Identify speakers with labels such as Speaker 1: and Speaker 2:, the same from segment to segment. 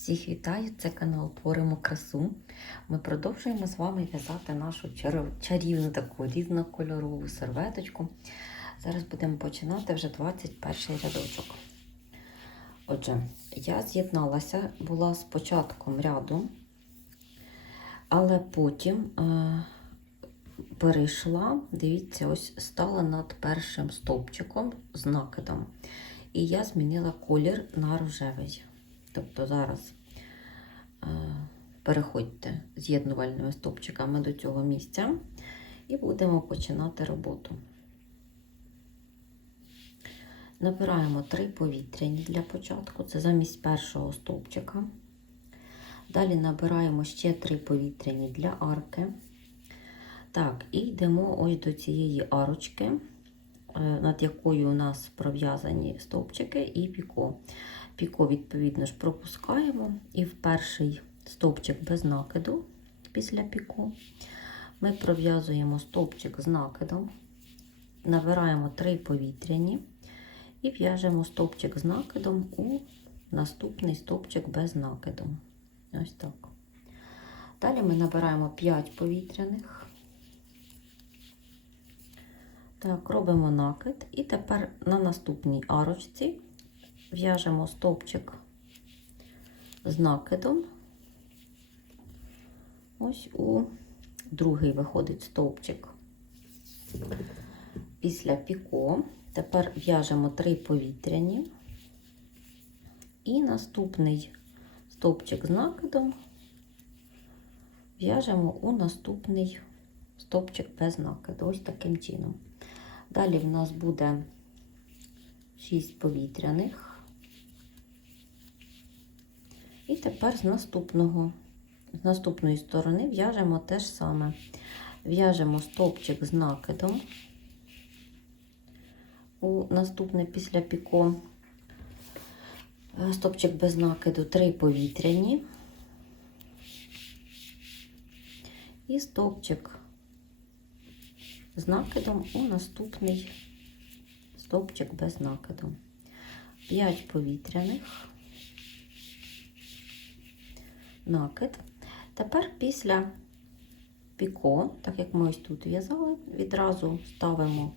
Speaker 1: Всіх вітаю! Це канал Творимо красу. Ми продовжуємо з вами в'язати нашу чарівну таку різнокольорову серветочку. Зараз будемо починати вже 21 рядочок. Отже, я з'єдналася, була з початком ряду, але потім е, перейшла, дивіться, ось стала над першим стовпчиком з накидом. І я змінила колір на рожевий. Тобто зараз е, переходьте з'єднувальними стопчиками до цього місця і будемо починати роботу. Набираємо три повітряні для початку, це замість першого стовпчика. Далі набираємо ще три повітряні для арки. Так, і йдемо ось до цієї арочки, е, над якою у нас пров'язані стовпчики і піко. Піко, відповідно ж, пропускаємо і в перший стовпчик без накиду після піко ми пров'язуємо стовпчик з накидом, набираємо три повітряні і в'яжемо стовпчик з накидом у наступний стовпчик без накиду. Ось так. Далі ми набираємо 5 повітряних. Так, робимо накид, і тепер на наступній арочці в'яжемо стовпчик з накидом. Ось у другий виходить стовпчик. Після піко. Тепер в'яжемо три повітряні. І наступний стовпчик з накидом в'яжемо у наступний стовпчик без накиду. Ось таким чином. Далі в нас буде 6 повітряних. І тепер з наступного, з наступної сторони в'яжемо те ж саме. В'яжемо стовпчик з накидом. У наступне після піко стовпчик без накиду 3 повітряні. І стовпчик з накидом у наступний стовпчик без накиду. 5 повітряних накид. Тепер після піко, так як ми ось тут в'язали, відразу ставимо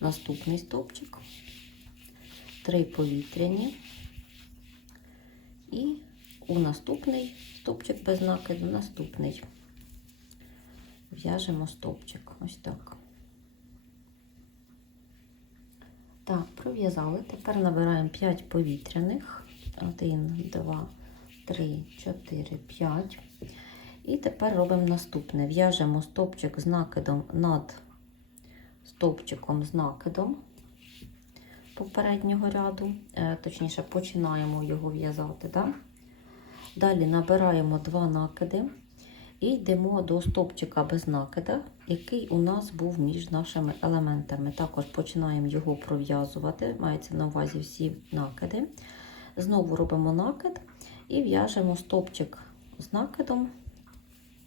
Speaker 1: наступний стовпчик, три повітряні, і у наступний стовпчик без накиду, наступний в'яжемо стовпчик. Ось так. Так, пров'язали. Тепер набираємо 5 повітряних. 1, 2, 3, 4, 5. І тепер робимо наступне. В'яжемо стовпчик з накидом над стовпчиком з накидом попереднього ряду, е, точніше, починаємо його в'язати. Да? Далі набираємо два накиди і йдемо до стовпчика без накида, який у нас був між нашими елементами. Також починаємо його пров'язувати, мається на увазі всі накиди. Знову робимо накид і в'яжемо стовпчик з накидом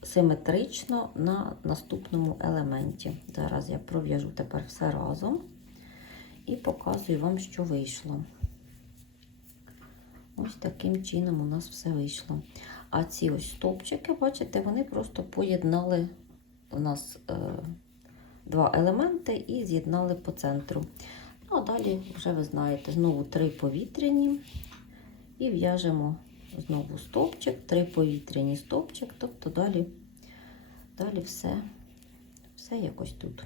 Speaker 1: симетрично на наступному елементі. Зараз я пров'яжу тепер все разом і показую вам, що вийшло. Ось таким чином у нас все вийшло. А ці ось стовпчики, бачите, вони просто поєднали у нас е, два елементи і з'єднали по центру. Ну, а далі, вже ви знаєте, знову три повітряні і в'яжемо знову стовпчик, три повітряні стовпчик, тобто далі, далі все, все якось тут.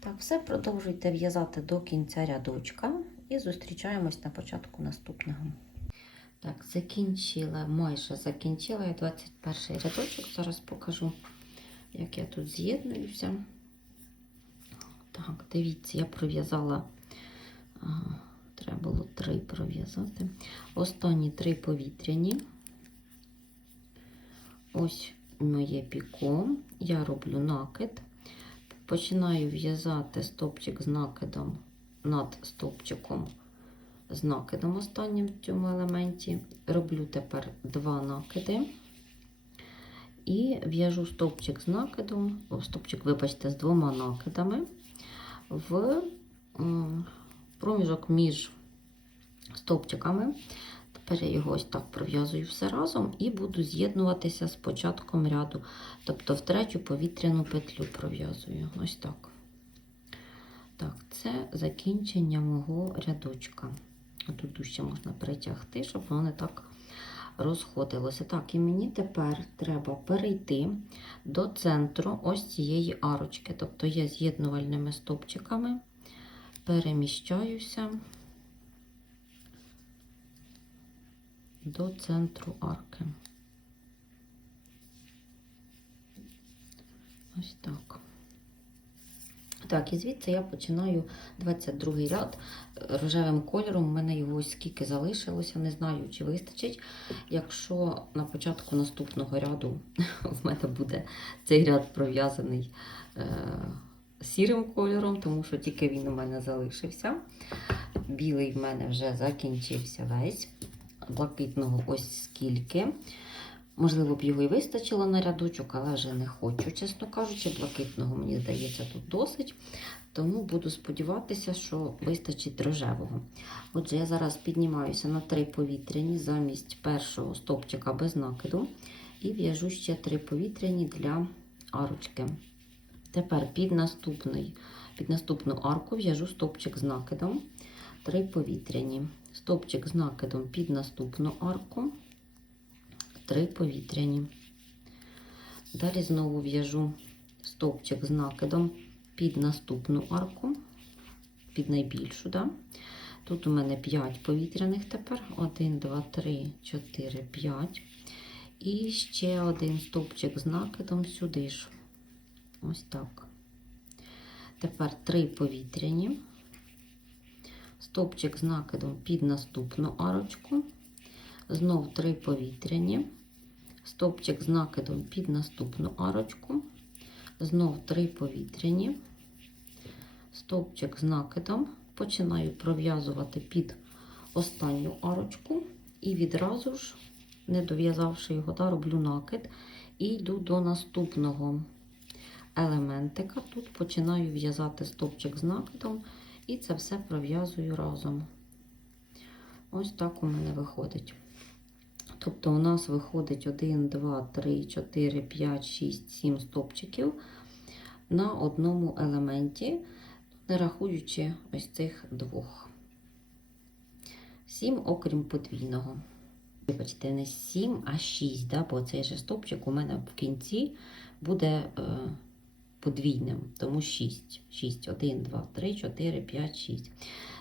Speaker 1: Так, все продовжуйте в'язати до кінця рядочка і зустрічаємось на початку наступного. Так, закінчила, майже закінчила я 21 рядочок. Зараз покажу, як я тут з'єднуюся. Так, дивіться, я пров'язала, треба було три пров'язати. Останні три повітряні. Ось моє піко. Я роблю накид. Починаю в'язати стовпчик з накидом над стовпчиком з накидом останнім в цьому елементі. Роблю тепер два накиди. І в'яжу стовпчик з накидом, о, стовпчик, вибачте, з двома накидами в проміжок між стовпчиками Тепер я його ось так пров'язую все разом і буду з'єднуватися з початком ряду. Тобто в третю повітряну петлю пров'язую. Ось так. Так, це закінчення мого рядочка. Тут ще можна притягти, щоб воно не так розходилося. Так, і мені тепер треба перейти до центру ось цієї арочки. Тобто я з'єднувальними стопчиками переміщаюся до центру арки. Ось так. Так, і звідси я починаю 22 ряд рожевим кольором. У мене його скільки залишилося, не знаю, чи вистачить. Якщо на початку наступного ряду в мене буде цей ряд пров'язаний е, сірим кольором, тому що тільки він у мене залишився. Білий в мене вже закінчився весь. Блакитного ось скільки. Можливо, б його і вистачило на рядочок, але вже не хочу, чесно кажучи, блакитного, мені здається, тут досить. Тому буду сподіватися, що вистачить рожевого. Отже, я зараз піднімаюся на три повітряні замість першого стовпчика без накиду. І в'яжу ще три повітряні для арочки. Тепер під, наступний, під наступну арку в'яжу стовпчик з накидом. Три повітряні. Стовпчик з накидом під наступну арку. Три повітряні. Далі знову в'яжу стовпчик з накидом під наступну арку, під найбільшу. Да? Тут у мене 5 повітряних тепер. 1, 2, 3, 4, 5. І ще один стовпчик з накидом сюди ж. Ось так. Тепер 3 повітряні. Стовпчик з накидом під наступну арочку. Знов 3 повітряні. Стовпчик з накидом під наступну арочку. Знов 3 повітряні. Стовпчик з накидом. Починаю пров'язувати під останню арочку. І відразу ж, не дов'язавши його, да, роблю накид. І йду до наступного елементика. Тут починаю в'язати стовпчик з накидом. І це все пров'язую разом. Ось так у мене виходить. Тобто у нас виходить 1, 2, 3, 4, 5, 6, 7 стопчиків на одному елементі, не рахуючи ось цих двох. 7, окрім подвійного. Вибачте, не 7, а 6, да? бо цей же стопчик у мене в кінці буде е, подвійним, тому 6. 6, 1, 2, 3, 4, 5, 6.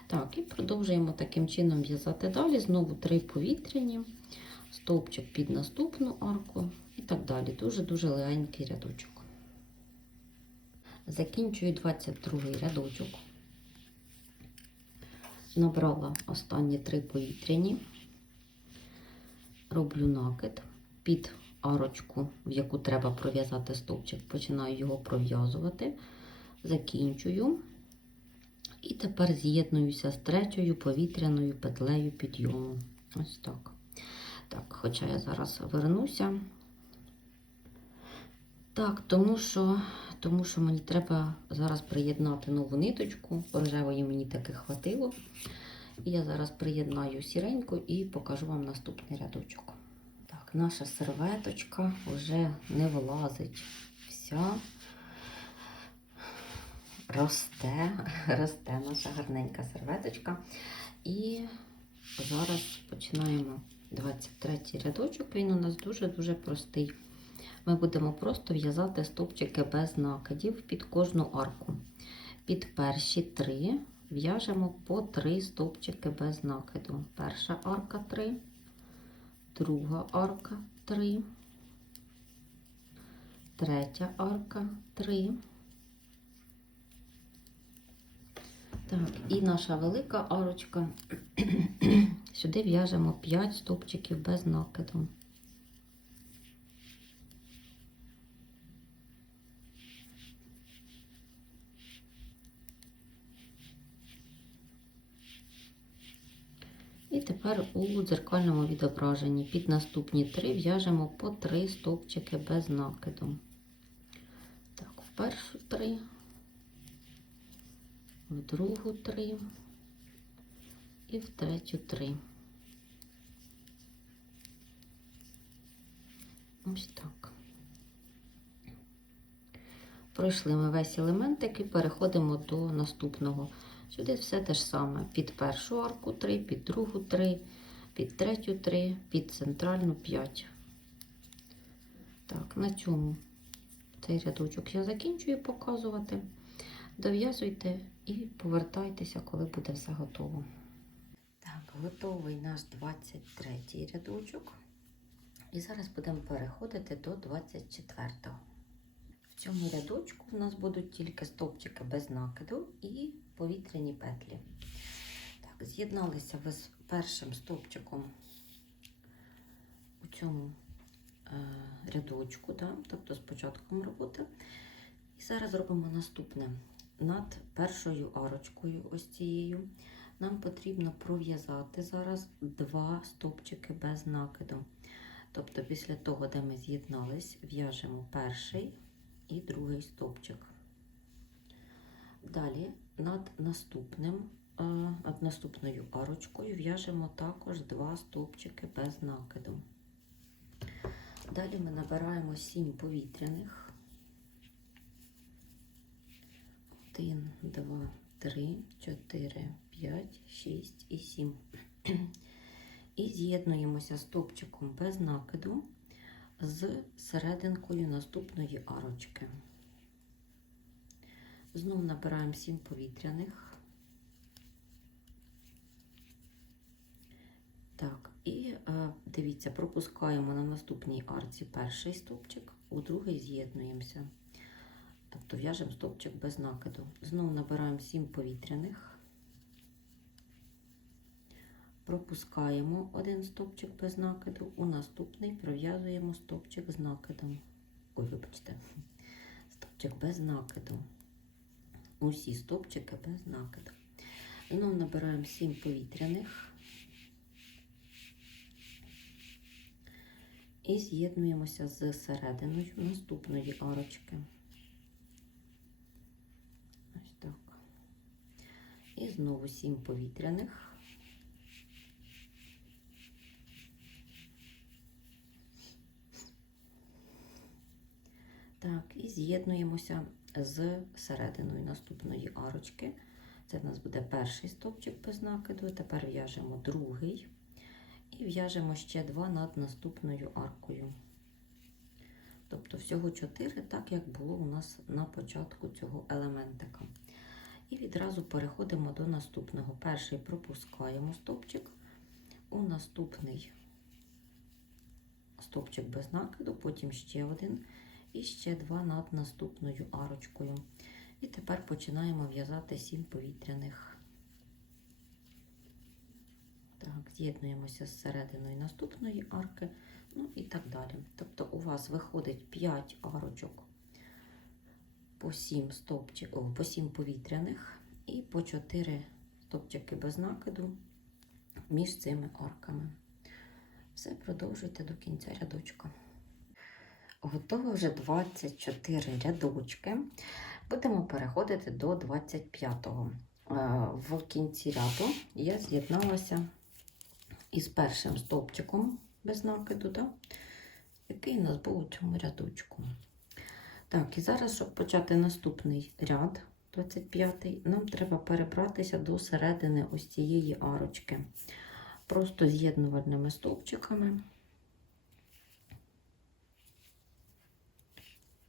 Speaker 1: Так, і продовжуємо таким чином в'язати далі. Знову 3 повітряні стовпчик під наступну арку і так далі. Дуже-дуже легенький рядочок. Закінчую 22 рядочок. Набрала останні три повітряні, роблю накид під арочку, в яку треба пров'язати стовпчик, починаю його пров'язувати, закінчую. І тепер з'єднуюся з третьою повітряною петлею підйому. Ось так. Так, хоча я зараз вернуся. Так, тому що, тому що мені треба зараз приєднати нову ниточку. Рожевої мені таки хватило. І я зараз приєднаю сіреньку і покажу вам наступний рядочок. Наша серветочка вже не вилазить вся. Росте, росте наша гарненька серветочка. І зараз починаємо 23 рядочок, він у нас дуже-дуже простий. Ми будемо просто в'язати стовпчики без накидів під кожну арку. Під перші три в'яжемо по три стовпчики без накиду. Перша арка 3, друга арка 3, третя арка 3. Так, і наша велика арочка. Сюди в'яжемо 5 стовпчиків без накиду. І тепер у дзеркальному відображенні під наступні три в'яжемо по три стовпчики без накиду. Так, в першу три, в другу три і в третю три. Ось так. Пройшли ми весь елементик і переходимо до наступного. Сюди все те ж саме. Під першу арку 3, під другу 3, під третю 3, під центральну 5. Так, на цьому цей рядочок я закінчую показувати. Дов'язуйте і повертайтеся, коли буде все готово. Так, готовий наш 23 рядочок. І зараз будемо переходити до 24-го. Цьому рядочку в нас будуть тільки стовпчики без накиду і повітряні петлі. Так, з'єдналися ви з першим стовпчиком у цьому е, рядочку, да? тобто з початком роботи. І зараз робимо наступне. Над першою арочкою, ось цією, нам потрібно пров'язати зараз два стовпчики без накиду. Тобто, після того, де ми з'єднались, в'яжемо перший і другий стовпчик. Далі над наступним, е, над наступною арочкою в'яжемо також два стовпчики без накиду. Далі ми набираємо 7 повітряних. 1, 2, 3, 4, 5, 6 і 7. І з'єднуємося стовпчиком без накиду з серединкою наступної арочки. Знову набираємо 7 повітряних. Так, і е, дивіться, пропускаємо на наступній арці перший стовпчик, у другий з'єднуємося. Тобто в'яжемо стовпчик без накиду. Знову набираємо 7 повітряних. Пропускаємо один стовпчик без накиду, у наступний пров'язуємо стовпчик з накидом. Ой, вибачте, стовпчик без накиду. Усі стовпчики без накиду. Знову набираємо 7 повітряних і з'єднуємося з серединою наступної арочки. Ось так. І знову 7 повітряних. Так, і з'єднуємося з серединою наступної арочки. Це в нас буде перший стовпчик без накиду. Тепер в'яжемо другий і в'яжемо ще два над наступною аркою. Тобто всього 4, так як було у нас на початку цього елементика. І відразу переходимо до наступного. Перший пропускаємо стовпчик, у наступний стовпчик без накиду, потім ще один і ще два над наступною арочкою. І тепер починаємо в'язати 7 повітряних. Так, з'єднуємося з серединою наступної арки, ну і так далі. Тобто у вас виходить 5 арочок по 7 стовпчик, о, по 7 повітряних і по 4 стовпчики без накиду між цими арками. Все продовжуйте до кінця рядочка. Готово вже 24 рядочки. Будемо переходити до 25-го. Е, В кінці ряду я з'єдналася із першим стовпчиком без накиду, да? який у нас був у цьому рядочку. Так, і зараз, щоб почати наступний ряд, 25-й, нам треба перебратися до середини ось цієї арочки. Просто з'єднувальними стовпчиками.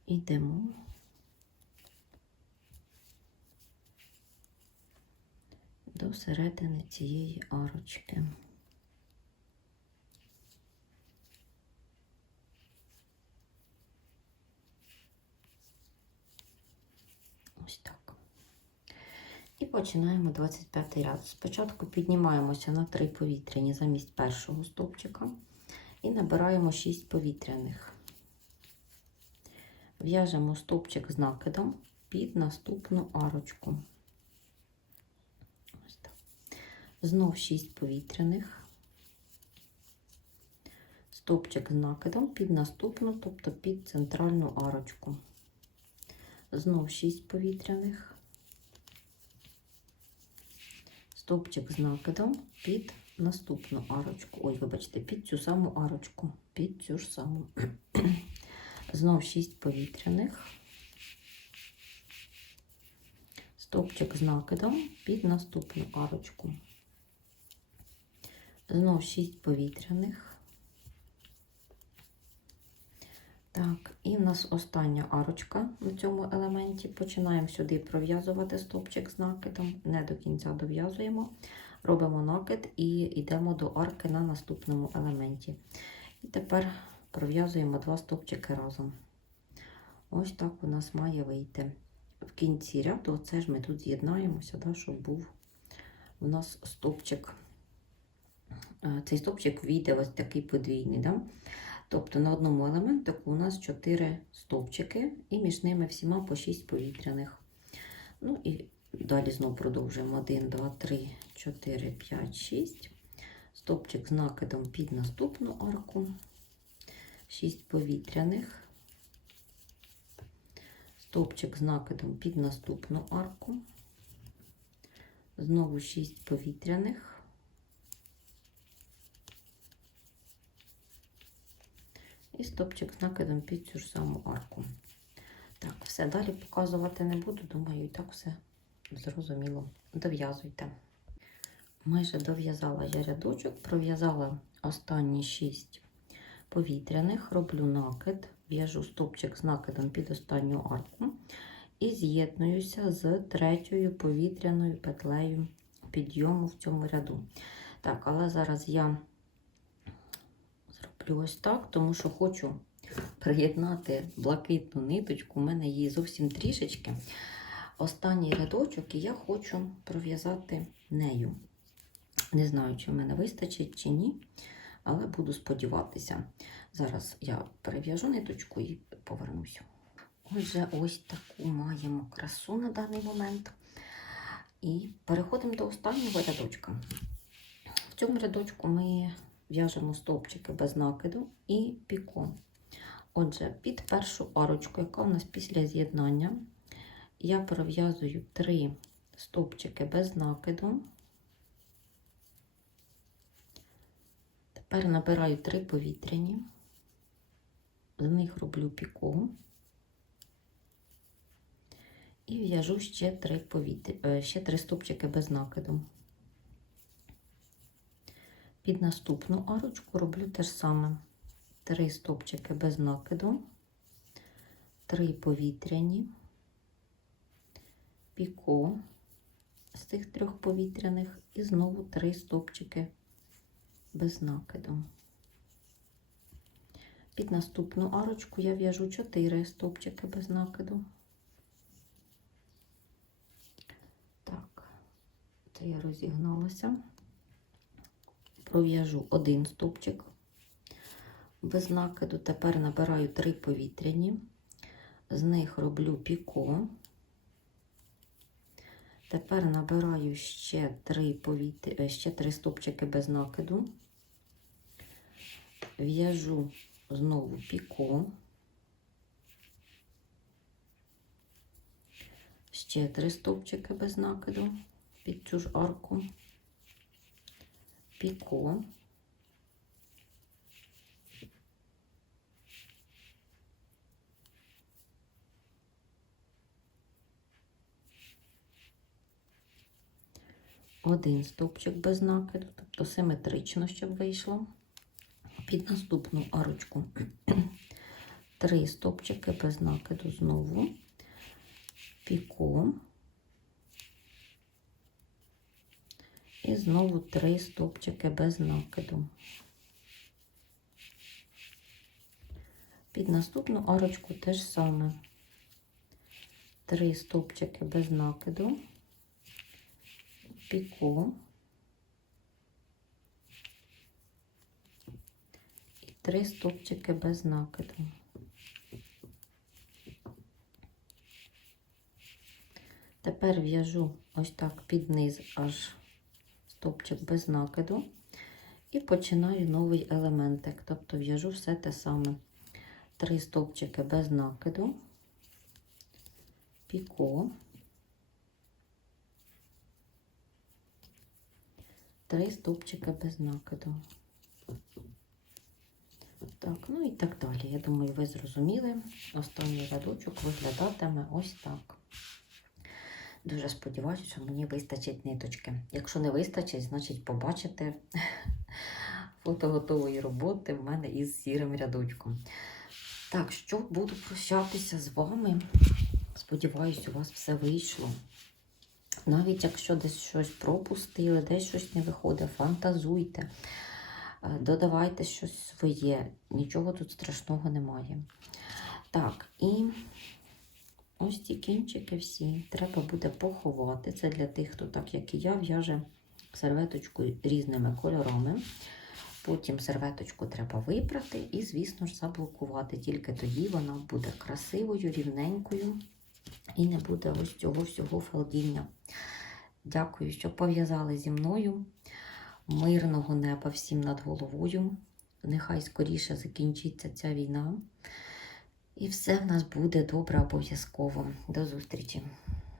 Speaker 1: Ідемо. До середини цієї арочки. Ось так. І починаємо 25 ряд. Спочатку піднімаємося на 3 повітряні замість першого стовпчика і набираємо 6 повітряних. В'яжемо стовпчик з накидом під наступну арочку. Знов 6 повітряних. Стовпчик з накидом під наступну, тобто під центральну арочку. Знов 6 повітряних. Стовпчик з накидом під наступну арочку. Ой, вибачте, під цю саму арочку. Під цю ж саму. Знов 6 повітряних. Стопчик з накидом під наступну арочку. Знов 6 повітряних. Так, і в нас остання арочка на цьому елементі. Починаємо сюди пров'язувати стовпчик з накидом, не до кінця дов'язуємо, робимо накид і йдемо до арки на наступному елементі. І тепер пров'язуємо два стовпчики разом. Ось так у нас має вийти. В кінці ряду, це ж ми тут з'єднаємося, да, щоб був у нас стовпчик. Е, Цей стовпчик війде ось такий подвійний. Да? Тобто на одному елементику у нас 4 стовпчики, і між ними всіма по 6 повітряних. Ну і далі знову продовжуємо 1, 2, 3, 4, 5, 6. Стовпчик з накидом під наступну арку. 6 повітряних. Стовпчик з накидом під наступну арку. Знову 6 повітряних. І стопчик з накидом під цю ж саму арку. Так, все далі показувати не буду, думаю, і так все зрозуміло. Дов'язуйте. Майже дов'язала я рядочок, пров'язала останні 6 повітряних, роблю накид, в'яжу стопчик з накидом під останню арку і з'єднуюся з третьою повітряною петлею підйому в цьому ряду. Так, але зараз я зроблю ось так, тому що хочу приєднати блакитну ниточку. У мене її зовсім трішечки. Останній рядочок, і я хочу пров'язати нею. Не знаю, чи в мене вистачить, чи ні, але буду сподіватися. Зараз я перев'яжу ниточку і повернуся. Отже, ось таку маємо красу на даний момент. І переходимо до останнього рядочка. В цьому рядочку ми в'яжемо стовпчики без накиду і піко. Отже, під першу арочку, яка у нас після з'єднання, я пров'язую 3 стовпчики без накиду. Тепер набираю 3 повітряні, з них роблю піко і в'яжу ще 3 повітря, ще 3 стовпчики без накиду. Під наступну арочку роблю те ж саме: 3 стовпчики без накиду, 3 повітряні, піко з тих трьох повітряних, і знову 3 стовпчики без накиду. Під наступну арочку я в'яжу 4 стовпчики без накиду. Так, це я розігналася пров'яжу один стовпчик без накиду. Тепер набираю три повітряні, з них роблю піко. Тепер набираю ще три повітря, ще три стовпчики без накиду, в'яжу знову піко, ще три стовпчики без накиду під цю ж арку. Піко. Один стовпчик без накиду, тобто симетрично, щоб вийшло. Під наступну арочку три стовпчики без накиду знову, піко. І знову три стовпчики без накиду. Під наступну арочку теж саме три стовпчики без накиду, піко і три стовпчики без накиду. Тепер в'яжу ось так під низ аж стопчик без накиду і починаю новий елементик. Тобто в'яжу все те саме. Три стовпчики без накиду, піко, три стовпчики без накиду. Так, ну і так далі. Я думаю, ви зрозуміли. Останній рядочок виглядатиме ось так. Дуже сподіваюся, що мені вистачить ниточки. Якщо не вистачить, значить побачите фото готової роботи в мене із сірим рядочком. Так, що буду прощатися з вами. Сподіваюсь, у вас все вийшло. Навіть якщо десь щось пропустили, десь щось не виходить, фантазуйте, е, додавайте щось своє, нічого тут страшного немає. Так, і ось ці кінчики всі треба буде поховати. Це для тих, хто, так як і я, в'яже серветочку різними кольорами. Потім серветочку треба випрати і, звісно ж, заблокувати. Тільки тоді вона буде красивою, рівненькою і не буде ось цього всього фалдіння. Дякую, що пов'язали зі мною. Мирного неба всім над головою. Нехай скоріше закінчиться ця війна. І все в нас буде добре обов'язково. До зустрічі!